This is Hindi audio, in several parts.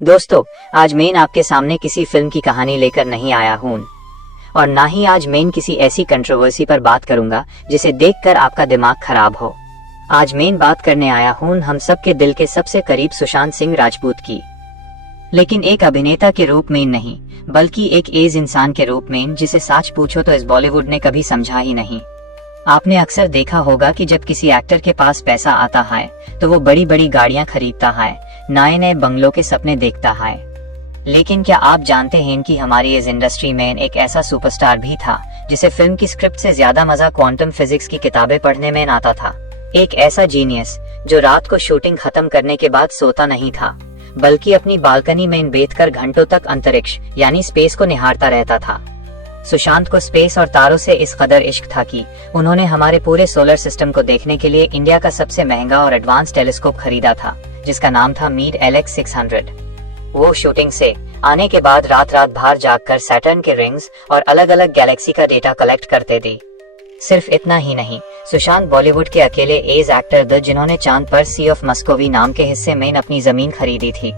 दोस्तों, आज मैं आपके सामने किसी फिल्म की कहानी लेकर नहीं आया हूँ और ना ही आज मैं किसी ऐसी कंट्रोवर्सी पर बात करूंगा जिसे देखकर आपका दिमाग खराब हो। आज मैं बात करने आया हूँ हम सबके दिल के सबसे करीब सुशांत सिंह राजपूत की, लेकिन एक अभिनेता के रूप में नहीं बल्कि एक एज इंसान के रूप में जिसे सच पूछो तो इस बॉलीवुड ने कभी समझा ही नहीं। आपने अक्सर देखा होगा कि जब किसी एक्टर के पास पैसा आता है तो वो बड़ी बड़ी गाड़ियां खरीदता है, नए नए बंगलों के सपने देखता है। लेकिन क्या आप जानते हैं कि हमारी इस इंडस्ट्री में एक ऐसा सुपरस्टार भी था जिसे फिल्म की स्क्रिप्ट से ज्यादा मजा क्वांटम फिजिक्स की किताबें पढ़ने में आता था। एक ऐसा जीनियस जो रात को शूटिंग खत्म करने के बाद सोता नहीं था बल्कि अपनी बालकनी में बैठकर घंटों तक अंतरिक्ष यानी स्पेस को निहारता रहता था। सुशांत को स्पेस और तारों से इस कदर इश्क था कि उन्होंने हमारे पूरे सोलर सिस्टम को देखने के लिए इंडिया का सबसे महंगा और एडवांस टेलीस्कोप खरीदा था जिसका नाम था मीट LX 600। वो शूटिंग से आने के बाद रात रात बाहर जागकर सैटर्न के रिंग्स और अलग अलग गैलेक्सी का डेटा कलेक्ट करते थे। सिर्फ इतना ही नहीं, सुशांत बॉलीवुड के अकेले एज एक्टर थे जिन्होंने चांद पर सी ऑफ मस्कोवी नाम के हिस्से में अपनी जमीन खरीदी थी।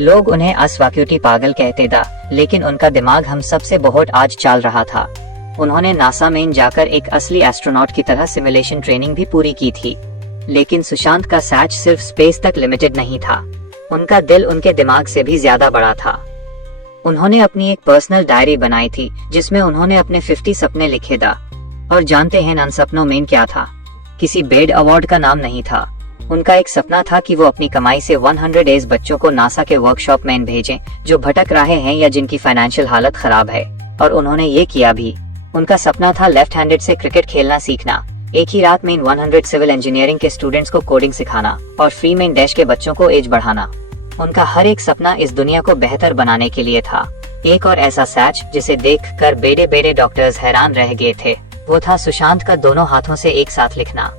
लोग उन्हें अस्वाक्यूटी पागल कहते थे, लेकिन उनका दिमाग हम सबसे बहुत आज चल रहा था। उन्होंने नासा में जाकर एक असली एस्ट्रोनॉट की तरह सिमुलेशन ट्रेनिंग भी पूरी की थी। लेकिन सुशांत का सच सिर्फ स्पेस तक लिमिटेड नहीं था, उनका दिल उनके दिमाग से भी ज्यादा बड़ा था। उन्होंने अपनी एक पर्सनल डायरी बनाई थी जिसमें उन्होंने अपने 50 सपने लिखे थे। और जानते हैं उन सपनों में क्या था? किसी बेड अवार्ड का नाम नहीं था। उनका एक सपना था कि वो अपनी कमाई से 100 एज बच्चों को नासा के वर्कशॉप में भेजें जो भटक रहे हैं या जिनकी फाइनेंशियल हालत खराब है, और उन्होंने ये किया भी। उनका सपना था लेफ्ट हैंडेड से क्रिकेट खेलना सीखना, एक ही रात में 100 सिविल इंजीनियरिंग के स्टूडेंट्स को कोडिंग सिखाना और फ्री में डैश के बच्चों को एज बढ़ाना। उनका हर एक सपना इस दुनिया को बेहतर बनाने के लिए था। एक और ऐसा सच जिसे देखकर बड़े बड़े डॉक्टर्स हैरान रह गए थे, वो था सुशांत का दोनों हाथों से एक साथ लिखना।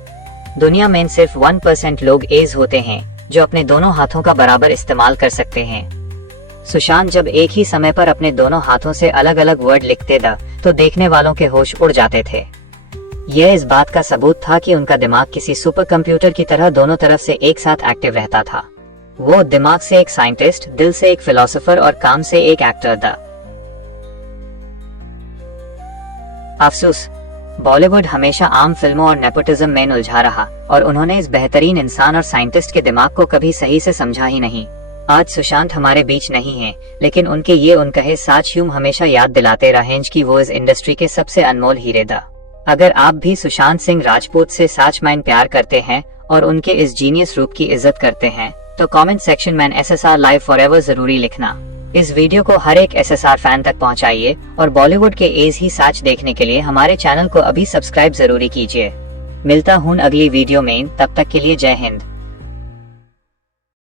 दुनिया में सिर्फ 1% लोग एज होते हैं जो अपने दोनों हाथों का बराबर इस्तेमाल कर सकते हैं। सुशांत जब एक ही समय पर अपने दोनों हाथों से अलग अलग वर्ड लिखते थे तो देखने वालों के होश उड़ जाते थे। यह इस बात का सबूत था कि उनका दिमाग किसी सुपर कंप्यूटर की तरह दोनों तरफ से एक साथ एक्टिव रहता था। वो दिमाग से एक साइंटिस्ट, दिल से एक फिलोसोफर और काम से एक एक्टर था। अफसोस, बॉलीवुड हमेशा आम फिल्मों और नेपोटिज्म में उलझा रहा और उन्होंने इस बेहतरीन इंसान और साइंटिस्ट के दिमाग को कभी सही से समझा ही नहीं। आज सुशांत हमारे बीच नहीं है, लेकिन उनके ये उनकहे सच ह्यूम हमेशा याद दिलाते रहेंगे कि वो इस इंडस्ट्री के सबसे अनमोल हीरे दा। अगर आप भी सुशांत सिंह राजपूत से सच में प्यार करते हैं और उनके इस जीनियस रूप की इज्जत करते हैं तो कमेंट सेक्शन में SSR लाइव फॉरएवर जरूरी लिखना। इस वीडियो को हर एक SSR फैन तक पहुंचाइए और बॉलीवुड के एज ही सच देखने के लिए हमारे चैनल को अभी सब्सक्राइब जरूरी कीजिए। मिलता हूं अगली वीडियो में, तब तक के लिए जय हिंद।